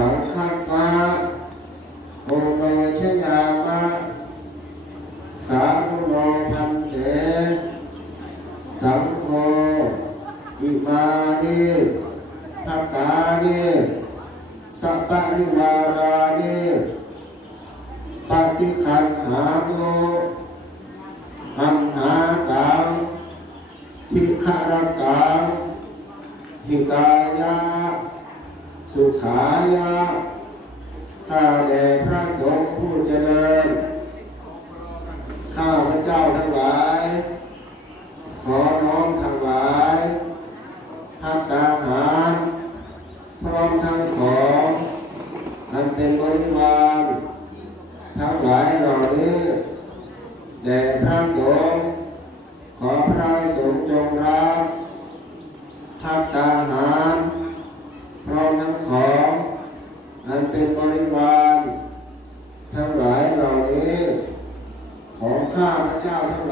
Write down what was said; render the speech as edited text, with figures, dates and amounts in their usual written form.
สังฆัสสะโอโนชยามะสาธุโนพันเตสังโฆอิมานิทัตตานิสัพพะริวารานิปฏิคันหานุหัมหากังทิฆารกังหิตายะสุขายะข้าแด่พระสงฆ์ผู้เจริญข้าพระเจ้าทั้งหลายขอน้อมถวายภัตตาหารพร้อมทั้งของอันเป็นบริวารทั้งหลายเหล่านี้แด่พระสงฆ์ขอพระสงฆ์จงรับภัตตาหารพร้อมทั้งของอันเป็นบริวารทั้งหลายเหล่านี้ของข้าพระเจ้าทั้ง